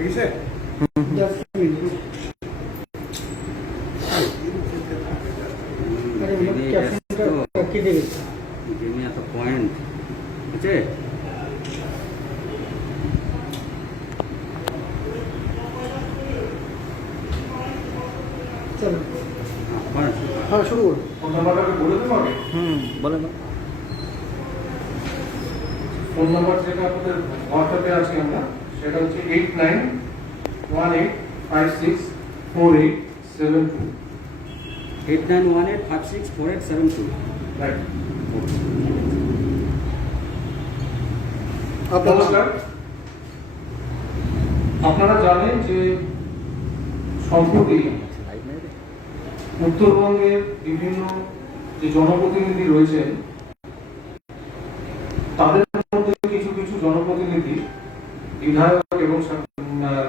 ठीक है पॉइंट আছে हाँ शुरू करो फोन নাম্বারটা বলে দেবো আগে বলে না ফোন নাম্বার যেটা আপনাদের হোয়াটসঅ্যাপে আছে আমরা সেটা হচ্ছে 8918564872 8918564872 রাইট নমস্কার। আপনারা জানেন যে সম্প্রতি উত্তরবঙ্গের বিভিন্ন যে জনপ্রতিনিধি রয়েছেন তাদের মধ্যে কিছু কিছু জনপ্রতিনিধি বিধায়ক এবং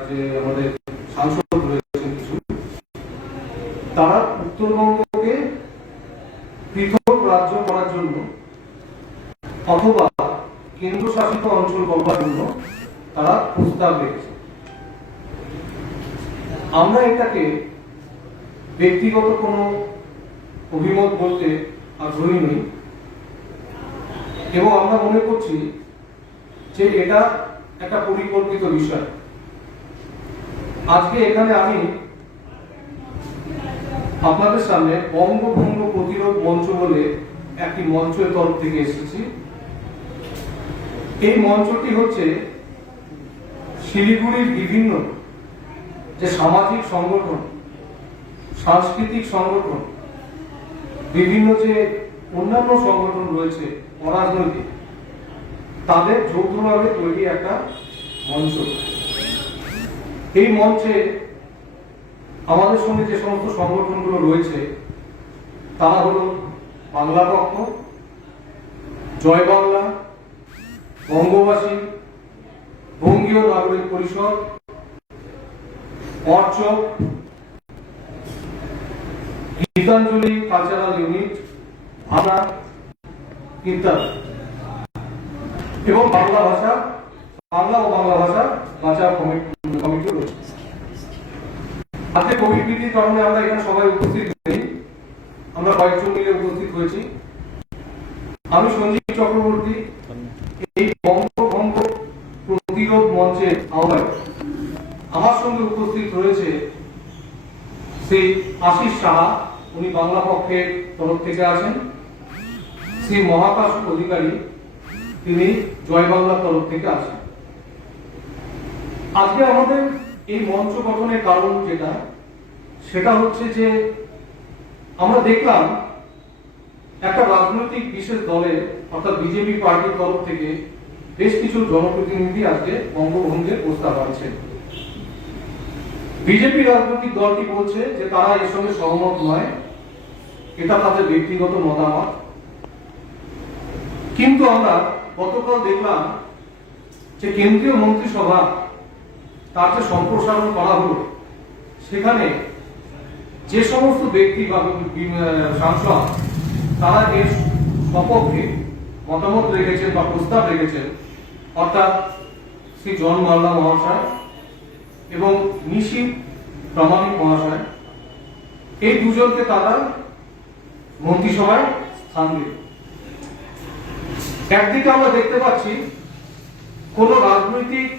যে আমাদের সাংসদ রয়েছেন কিছু তারা উত্তরবঙ্গকে পৃথক রাজ্য করার জন্য অথবা কেন্দ্রশাসিত অঞ্চল করবার জন্য তারা প্রস্তাব রেখেছে। আমরা এটাকে ব্যক্তিগত কোনো অভিমত বলতে আগ্রহী নই এবং আমরা মনে করছি যে এটা একটা পরিকল্পিত বিষয়। আজকে এখানে আমি আপনাদের সামনে বঙ্গভঙ্গ প্রতিরোধ মঞ্চ বলে একটি মঞ্চের তরফ থেকে এসেছি। এই মঞ্চটি হচ্ছে শিলিগুড়ির বিভিন্ন যে সামাজিক সংগঠন, সাংস্কৃতিক সংগঠন, বিভিন্ন যে অন্যান্য সংগঠন রয়েছে অরাজনৈতিক, তাদের যৌথভাবে তৈরি একটা মঞ্চ। এই মঞ্চে আমাদের সঙ্গে যে সমস্ত সংগঠনগুলো রয়েছে তারা হলো বাংলা পক্ষ, জয় বাংলা, বঙ্গবাসী, বঙ্গীয় নাগরিক পরিষদ, অর্চক, গীতাঞ্জলি কালচারাল ইউনিট, ভাষা ইত্যাদি এবং বাংলা ও বাংলা ভাষা বাঁচাও কমিটি রয়েছে। আজকে কোভিড বিধির কারণে আমরা এখানে সবাই উপস্থিত নেই, আমরা কয়েকজন মিলে উপস্থিত হয়েছি। আমি সঞ্জীব চক্রবর্তী, এই বঙ্গভঙ্গ প্রতিরোধ মঞ্চের আহ্বায়ক। আমার সঙ্গে উপস্থিত রয়েছে শ্রী আশিস সাহা, উনি বাংলা পক্ষের তরফ থেকে আছেন। শ্রী মহাকাশ অধিকারী, তিনি জয় বাংলার তরফ থেকে আছেন। আজকে আমাদের এই মঞ্চ গঠনের কারণ সেটা হচ্ছে যে আমরা দেখলাম একটা রাজনৈতিক বিশেষ দলের অর্থাৎ বিজেপি পার্টির তরফ থেকে বেশ কিছু জনপ্রতিনিধি আজকে বঙ্গভঙ্গের প্রস্তাব আনছেন। বিজেপি রাজনৈতিক দলটি বলছে যে তারা এর সঙ্গে সহমত নয়, এটা তাদের ব্যক্তিগত মতামত। কিন্তু আমরা গতকাল দেখলাম যে কেন্দ্রীয় মন্ত্রিসভা তার যে সম্প্রসারণ করা হলো, সেখানে যে সমস্ত ব্যক্তি বা সাংসদ তারা এর সপক্ষে মতামত রেখেছেন বা প্রস্তাব রেখেছেন, অর্থাৎ শ্রী জন মাল্লা মহাশয় এবং নিশি প্রামাণিক মহাশয়, এই দুজনকে তারা মন্ত্রিসভায় স্থান দেবে। একদিকে আমরা দেখতে পাচ্ছি কোন রাজনৈতিক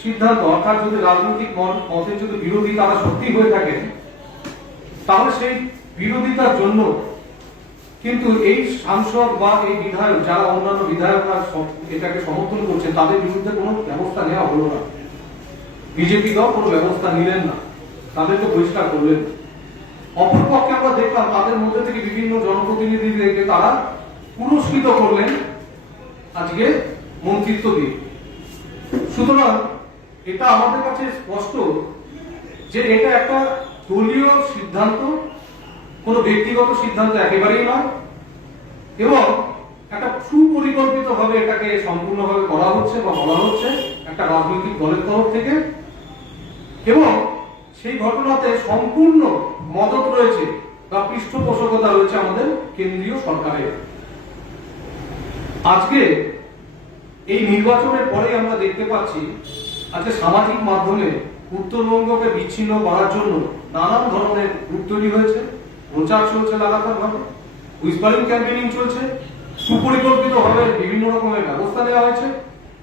সিদ্ধান্ত, অর্থাৎ যদি রাজনৈতিক মতের যদি বিরোধী তারা সত্যি হয়ে থাকে, তাহলে সেই বিরোধিতার জন্য কিন্তু এই সাংসদ বা এই বিধায়ক, যারা অন্যান্য বিধায়করা এটাকে সমর্থন করছে, তাদের বিরুদ্ধে কোনো ব্যবস্থা নেওয়া হলো না। বিজেপি দল কোনো ব্যবস্থা নিলেন না, তাদেরকে বহিষ্কার করলেন। অপরপক্ষে আমরা দেখলাম তাদের মধ্যে থেকে বিভিন্ন জনপ্রতিনিধিদেরকে তারা পুরস্কৃত করলেন আজকে মন্ত্রিত্ব দিয়ে। সুতরাং এটা আমাদের কাছে স্পষ্ট যে এটা একটা দলীয় সিদ্ধান্ত, কোনো ব্যক্তিগত সিদ্ধান্ত একেবারেই নয়, এবং একটা সুপরিকল্পিত ভাবে এটাকে সম্পূর্ণভাবে করা হচ্ছে বা বলা হচ্ছে একটা রাজনৈতিক দলের তরফ থেকে, এবং সেই ঘটনাতে সম্পূর্ণ মদত রয়েছে বা পৃষ্ঠপোষকতা রয়েছে আমাদের কেন্দ্রীয় সরকারের। আজকে এই নির্বাচনের পরে আমরা দেখতে পাচ্ছি আজকে সামাজিক মাধ্যমে উত্তরবঙ্গকে বিচ্ছিন্ন করার জন্য নানান ধরনের গ্রুপ তৈরি হয়েছে, প্রচার চলছে লাগাতার ভাবে, হুইসপারিং ক্যাম্পেইনিং চলছে, সুপরিকল্পিতভাবে বিভিন্ন রকমের ব্যবস্থা নেওয়া হয়েছে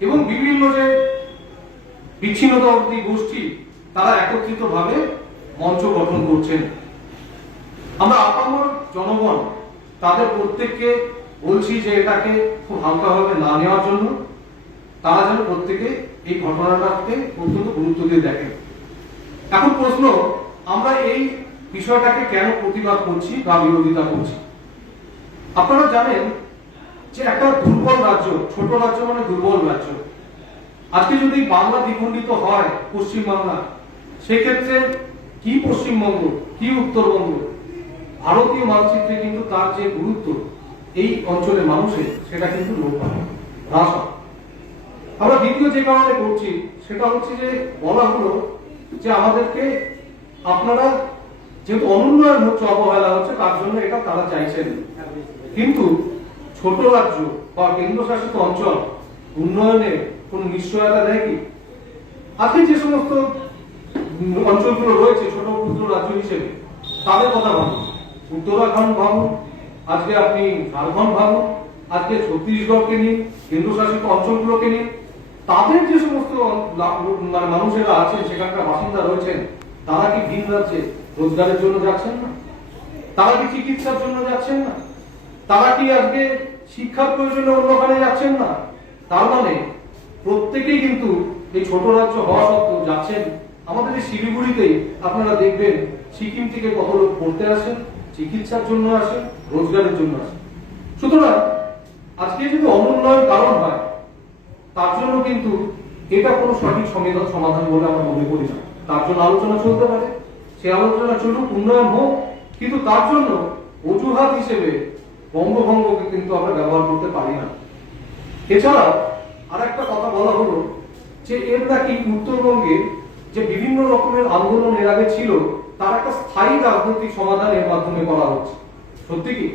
এবং বিভিন্ন যে বিচ্ছিন্নতাবাদী গোষ্ঠী তারা একত্রিতভাবে মঞ্চ গঠন করছেন। আমরা আপামর জনগণ তাদের প্রত্যেককে বলছি যে এটাকে খুব হালকাভাবে না নেওয়ার জন্য তারা যেন প্রত্যেকে এই ঘটনাটাকে অত্যন্ত গুরুত্ব দিয়ে দেখেন। এখন প্রশ্ন, আমরা এই বিষয়টাকে কেন প্রতিবাদ করছি বা বিরোধিতা করছি? আপনারা জানেন যে একটা দুর্বল রাজ্য, ছোট রাজ্য মানে দুর্বল রাজ্য, আজকে যদি বাংলা দ্বিখণ্ডিত হয় পশ্চিম বাংলা, সেক্ষেত্রে কি পশ্চিমবঙ্গ কি উত্তরবঙ্গ ভারতীয় মানচিত্রে কিন্তু তার যে গুরুত্ব এই অঞ্চলের মানুষের সেটা কিন্তু লোপ পায়, হ্রাস হয়। আমরা দ্বিতীয় যে কারণে করছি সেটা হচ্ছে যে বলা হলো যে আমাদেরকে আপনারা যেহেতু অনুন্নয়ন হচ্ছে, অবহেলা হচ্ছে, তার জন্য এটা তারা চাইছেন। কিন্তু ছোট রাজ্য বা কেন্দ্রশাসিত অঞ্চল উন্নয়নের কোন নিশ্চয়তা দেয় কি? আজকে যে সমস্ত অঞ্চলগুলো রয়েছে ছোট ক্ষুদ্র রাজ্য হিসেবে, তাদের কথা ভাবুন, উত্তরাখণ্ড ভাবুন, আজকে আপনি ঝাড়খণ্ড ভাবুন, আজকে ছত্তিশগড়কে নিন, কেন্দ্রশাসিত অঞ্চলগুলোকে নিন, তাদের যে সমস্ত মানে মানুষেরা আছেন, সেখানকার বাসিন্দা রয়েছেন, তারা কি ভিন রাজ্যে রোজগারের জন্য যাচ্ছেন না? তারা কি চিকিৎসার জন্য যাচ্ছেন না? তারা কি আজকে শিক্ষার প্রয়োজনে অন্যখানে যাচ্ছেন না? তার মানে প্রত্যেকেই কিন্তু এই ছোট রাজ্য হওয়া সত্ত্বেও যাচ্ছেন। আমাদের এই শিলিগুড়িতেই আপনারা দেখবেন সিকিম থেকে কত লোক পড়তে আসেন, চিকিৎসার জন্য আসেন, রোজগারের জন্য আসেন। সুতরাং আজকে যদি অনুন্নয়ন কারণ হয়, তার জন্য কিন্তু এটা কোনো সঠিক সমাধান বলে আমরা মনে করি না। তার জন্য আলোচনা চলতে পারে, সে আলোচনা চলুক, উন্নয়ন হোক, কিন্তু তার জন্য অজুহাত হিসেবে বঙ্গভঙ্গকে কিন্তু আমরা ব্যবহার করতে পারি না। এছাড়াও আর একটা কথা বলা হলো যে এর নাকি উত্তরবঙ্গে যে বিভিন্ন রকমের আন্দোলন এর আগে ছিল, তার একটা স্থায়ী রাজনৈতিক সমাধান এর মাধ্যমে করা হচ্ছে। সত্যি কি?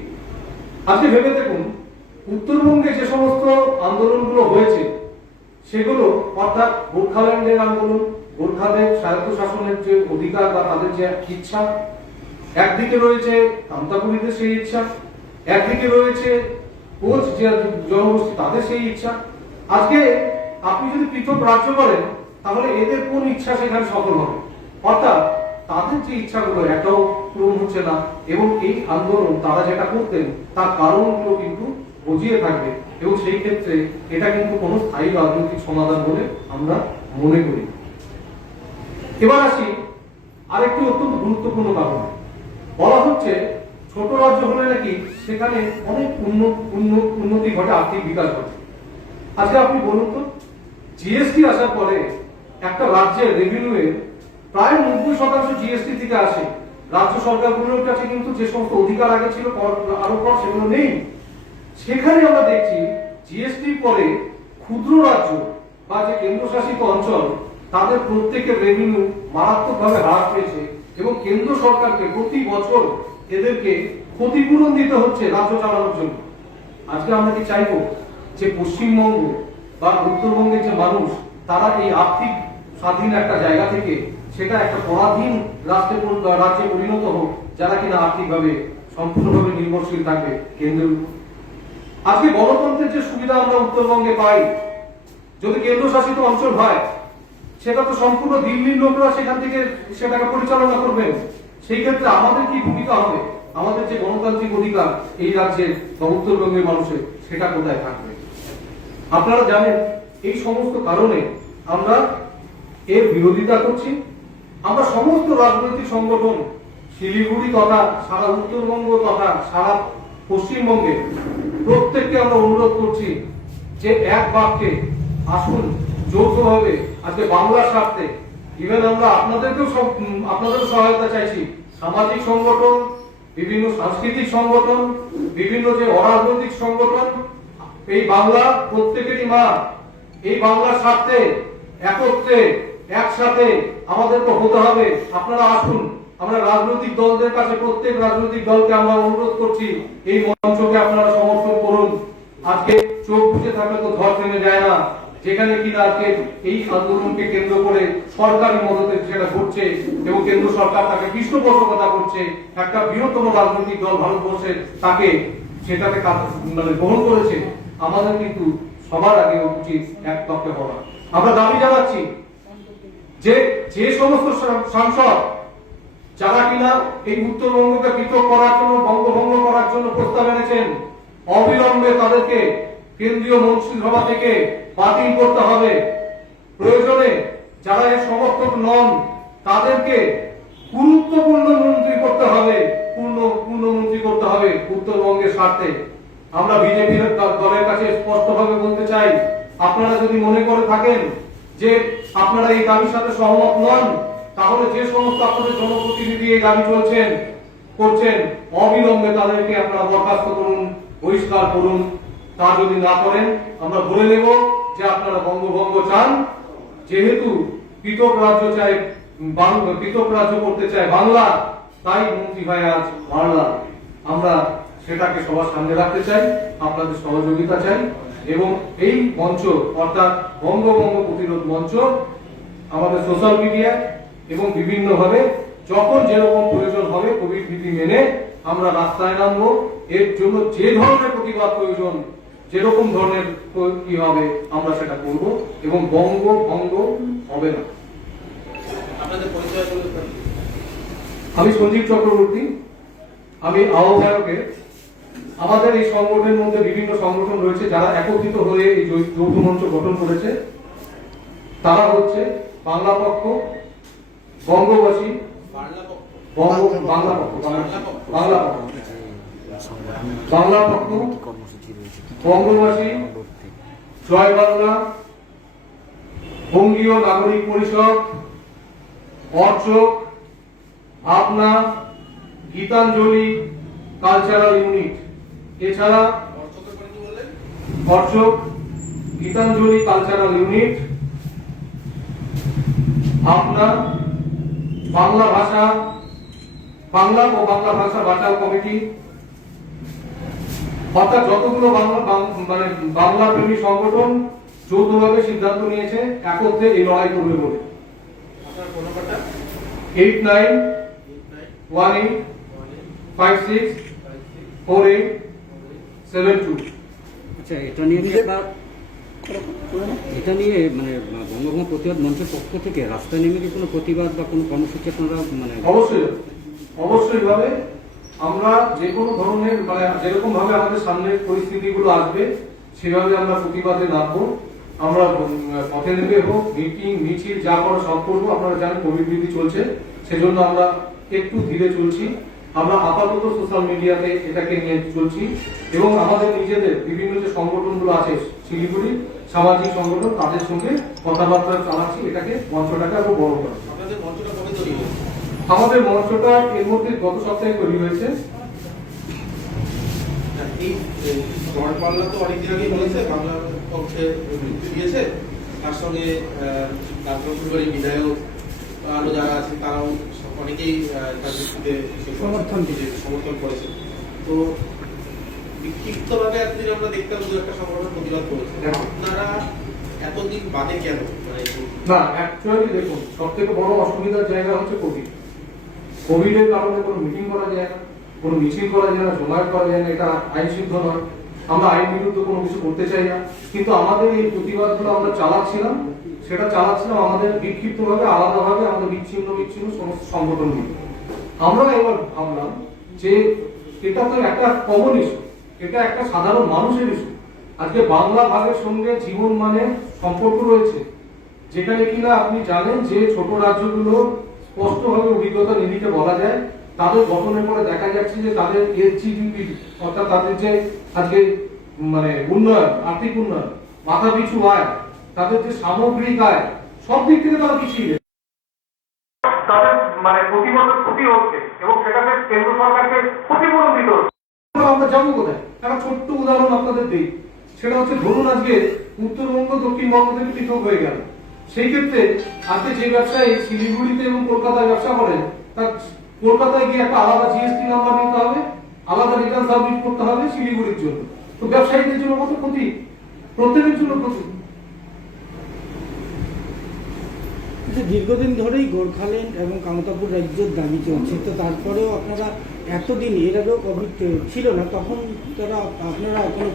আজকে ভেবে দেখুন, উত্তরবঙ্গে যে সমস্ত আন্দোলনগুলো হয়েছে সেগুলো অর্থাৎ গোর্খাল্যান্ডের আন্দোলন, গোর্খাদের স্বায়ত্তশাসনের যে অধিকার বা তাদের যে ইচ্ছা, একদিকে রয়েছে কামতাপুরীদের সেই ইচ্ছা, একদিকে রয়েছে কোচ যে জনগোষ্ঠী তাদের সেই ইচ্ছা। আজকে আপনি যদি পৃথক রাজ্য করেন, তাহলে এদের কোন ইচ্ছা সেখানে সফল হবে? অর্থাৎ তাদের যে ইচ্ছাগুলো একটাও পূরণ হচ্ছে না এবং এই আন্দোলন তারা যেটা করতেন তার কারণগুলো কিন্তু বুঝিয়ে থাকবে এবং সেই ক্ষেত্রে এটা কিন্তু কোনো স্থায়ী রাজনৈতিক সমাধান বলে আমরা মনে করি। এবার আসি আরেকটি অত্যন্ত গুরুত্বপূর্ণ কারণ। বলা হচ্ছে ছোট রাজ্য হলে নাকি সেখানে অনেক উন্নতি ঘটে, আর্থিক বিকাশ ঘটে। আজকে আপনি বলুন তো, জিএসটি আসার পরে একটা রাজ্যের রেভিনিউয়ের প্রায় 90% জিএসটি থেকে আসে। রাজ্য সরকারগুলোর কাছে কিন্তু যে সমস্ত অধিকার আগে ছিল আরোপ করা, সেগুলো নেই। সেখানে আমরা দেখছি জিএসটি পরে ক্ষুদ্র রাজ্য বা যে কেন্দ্রশাসিত অঞ্চল, তাদের প্রত্যেকের রেভিনিউ মারাত্মকভাবে হ্রাস পেয়েছে এবং কেন্দ্র সরকারকে প্রতি বছর এদেরকে ক্ষতিপূরণ দিতে হচ্ছে রাজ্য চালানোর জন্য। আজকে আমরা কি চাইবো যে পশ্চিমবঙ্গ বা উত্তরবঙ্গের যে মানুষ তারা এই আর্থিক স্বাধীন একটা জায়গা থেকে সেটা একটা পরাধীন রাজ্যে পরিণত হোক, যারা কিনা আর্থিকভাবে সম্পূর্ণভাবে নির্ভরশীল থাকবে কেন্দ্রের উপর? আজকে গণতন্ত্রের যে সুবিধা আমরা উত্তরবঙ্গে পাই, যদি কেন্দ্রশাসিত অঞ্চল হয়, সেটা তো সম্পূর্ণ দিল্লির লোকরা সেখান থেকে সেটাকে পরিচালনা করবেন। সেই ক্ষেত্রে আমাদের কি ভূমিকা হবে? আমাদের যে গণতান্ত্রিক অধিকার এই রাজ্যের বা উত্তরবঙ্গের মানুষের, সেটা কোথায় থাকবে? আপনারা জানেন এই সমস্ত কারণে আমরা এর বিরোধিতা করছি। আমরা সমস্ত রাজনৈতিক সংগঠন শিলিগুড়ি তথা সারা উত্তরবঙ্গ তথা সারা পশ্চিমবঙ্গে প্রত্যেককে আমরা অনুরোধ করছি যে এক বাক্যে আসুন, যৌথভাবে আজকে বাংলার স্বার্থে, ইভেন আমরা আপনাদেরও সহায়তা চাইছি, সামাজিক সংগঠন, বিভিন্ন সাংস্কৃতিক সংগঠন, বিভিন্ন যে অরাজনৈতিক সংগঠন, এই বাংলা প্রত্যেকেরই মা, এই বাংলার স্বার্থে একত্রে একসাথে আমাদেরকে হতে হবে। আপনারা আসুন, আমরা রাজনৈতিক দলদের কাছে, প্রত্যেক রাজনৈতিক দলকে আমরা অনুরোধ করছি এই মঞ্চকে আপনারা সমর্থন করুন। আজকে চোখ বুঝে থাকলে তো ধর থেমে যায় না, যে যেখানে কিনা আজকে এই আন্দোলনকে কেন্দ্র করে সরকারি মদতে সেটা ঘটছে এবং কেন্দ্র সরকার তাকে পৃষ্ঠপোষকতা করছে, একটা বৃহত্তম রাজনৈতিক দল ভারতবর্ষের তাকে সেটাকে মানে গ্রহণ করেছে। আমাদের কিন্তু সবার আগে উচিত এক পক্ষে হওয়া। আমরা দাবি জানাচ্ছি যে যে সমস্ত সাংসদ যারা কিনা এই উত্তরবঙ্গকে পৃথক করার জন্য, বঙ্গভঙ্গ করার জন্য প্রস্তাব এনেছেন, অবিলম্বে তাদেরকে কেন্দ্রীয় মন্ত্রিসভা থেকে বাতিল করতে হবে। প্রয়োজনে যারা এর সমর্থক নন তাদেরকে গুরুত্বপূর্ণ মন্ত্রী করতে হবে, পূর্ণ মন্ত্রী করতে হবে উত্তরবঙ্গের স্বার্থে। আমরা বিজেপির দলের কাছে স্পষ্টভাবে বলতে চাই, আপনারা যদি মনে করে থাকেন যে আপনারা এই দাবির সাথে সহমত নন, তাহলে যে সমস্ত আপনাদের জনপ্রতিনিধি এই দাবি করছেন, অবিলম্বে তাদেরকে আপনারা বরখাস্ত করুন, বহিষ্কার করুন। তা যদি না করেন আমরা ধরে নেব যে আপনারা বঙ্গভঙ্গ চান। যেহেতু পৃথক রাজ্য চাই, পৃথক রাজ্য করতে চায় বাংলা, তাই মন্ত্রী ভাই আজ বাংলা। আমরা সেটাকে সবার সামনে রাখতে চাই, আপনাদের সহযোগিতা চাই এবং এই মঞ্চ অর্থাৎ বঙ্গভঙ্গ প্রতিরোধ মঞ্চ আমাদের সোশ্যাল মিডিয়া এবং বিভিন্ন ভাবে যখন যেরকম প্রয়োজন হবে কোভিড বিধি মেনে আমরা রাস্তায় নামবো। এর জন্য যে ধরনের প্রতিবাদ প্রয়োজন, যেরকম ধরনের কি হবে আমরা সেটা করব এবং বঙ্গভঙ্গ হবে না। আমি সঞ্জীব চক্রবর্তী, আমি আহ্বায়কের। আমাদের এই সংগঠনের মধ্যে বিভিন্ন সংগঠন রয়েছে যারা একত্রিত হয়ে এই যৌথ মঞ্চ গঠন করেছে। তারা হচ্ছে বাংলা পক্ষ, বঙ্গবাসী, বাংলা পক্ষ, বঙ্গবাসী, জয় বাংলা, বঙ্গীয় নাগরিক পরিষদ, অর্চক, ভাবনা, গীতাঞ্জলি কালচারাল ইউনিট। এছাড়া অর্চক, গীতাঞ্জলি কালচারাল ইউনিট, ভাবনা, বাংলা ভাষা, বাংলা ও বাংলা ভাষা বাঁচাও কমিটি, অর্থাৎ যতগুলো মানে বাংলা প্রেমী সংগঠন যৌথভাবে সিদ্ধান্ত নিয়েছে একত্রে এই লড়াই করবে বলে। 8918564872। আচ্ছা, এটা নিয়ে মানে বঙ্গভঙ্গ প্রতিবাদ মঞ্চের পক্ষ থেকে রাস্তায় নেমে কি কোনো প্রতিবাদ বা কোনো কর্মসূচি আপনারা মানে? অবশ্যই ভাবে আমরা যে কোনো ধরনের মানে যেরকম ভাবে আমাদের সামনে পরিস্থিতিগুলো আসবে সেভাবে আমরা প্রতিবাদে নামবো। আমরা পথে নেমে হোক, মিটিং মিছিল যা করা সব করবো। আপনারা জানেন কোভিড বিধি চলছে, সেজন্য আমরা একটু ধীরে চলছি। আমরা আপাতত সোশ্যাল মিডিয়াতে এটাকে নিয়ে চলছি এবং আমাদের নিজেদের বিভিন্ন যে সংগঠনগুলো আছে শিলিগুড়ি সামাজিক সংগঠন, তাদের সঙ্গে কথাবার্তা চালাচ্ছি এটাকে মঞ্চটাকে আরো বড় করা। আমাদের মঞ্চটা এর মধ্যে গত সপ্তাহে তৈরি হয়েছে। বাংলা তো অনেকদিন আগেই বলেছে, বাংলা পক্ষে দিয়েছে, তার সঙ্গে নাগপুরবাড়ি বিধায়ক আরো যারা আছে তারাও অনেকেই তার ভিত্তিতে সমর্থন করেছে। তো বিক্ষিপ্তভাবে এতদিন আমরা দেখতাম দু একটা সংগঠন প্রতিবাদ করেছে, আপনারা এতদিন বাদে কেন? না, অ্যাকচুয়ালি দেখুন, সব থেকে বড় অসুবিধার জায়গা হচ্ছে কোভিডের কারণে কোনো মিটিং করা যায় না, কোনো মিছিল করা যায় না, জমায়েত করা যায় না। এটা আইন সিদ্ধ নয়। আমরা আইন বিরুদ্ধে কোনো কিছু করতে চাই না, কিন্তু আমাদের এই প্রতিবাদগুলো আমরা চালাচ্ছিলাম আমাদের বিক্ষিপ্তভাবে, আলাদাভাবে আমাদের বিচ্ছিন্ন সমস্ত সংগঠনগুলো। আমরা এবার ভাবলাম যে এটা তো একটা কমন ইস্যু, এটা একটা সাধারণ মানুষের ইস্যু। আজকে বাংলা ভাগের সঙ্গে জীবন মানে সম্পর্ক রয়েছে, যেখানে কিনা আপনি জানেন যে ছোট রাজ্যগুলো স্পষ্টভাবে অভিজ্ঞতা নিরিখে বলা যায় তাদের গঠনের পরে দেখা যাচ্ছে যে তাদের জিডিপি অর্থাৎ তাদের যে আজকে মানে উন্নয়ন, আর্থিক উন্নয়ন, মাথা পিছু আয়, তাদের যে সামগ্রিক আয়, সব দিক থেকে তারা পিছিয়ে তাদের মানে প্রতি বছর ক্ষতি হচ্ছে এবং সেটাকে কেন্দ্র সরকারকে ক্ষতিপূরণ দিতে হচ্ছে। আমরা যাবো কোথায়? একটা ছোট্ট উদাহরণ আপনাদের দিই। সেটা হচ্ছে ধরুন আজকে উত্তরবঙ্গ দক্ষিণবঙ্গ থেকে পৃথক হয়ে গেল। সেই ক্ষেত্রে আজকে যে ব্যবসায়ী শিলিগুড়িতে এবং কলকাতায় ব্যবসা করেন, তার কলকাতায় গিয়ে একটা আলাদা জিএসটি নাম্বার নিতে হবে, আলাদা রিটার্ন সাবমিট করতে হবে শিলিগুড়ির জন্য। তো ব্যবসায়ীদের জন্য কত ক্ষতি, প্রত্যেকের জন্য ক্ষতি। যে দীর্ঘদিন ধরেই গোর্খাল্যান্ড এবং কামতাপুর রাজ্যের দাবি চলছে, তো তারপরেও আপনারা এতদিন এর আগেও কোভিড ছিল না, তখন তারা আপনারা কোনো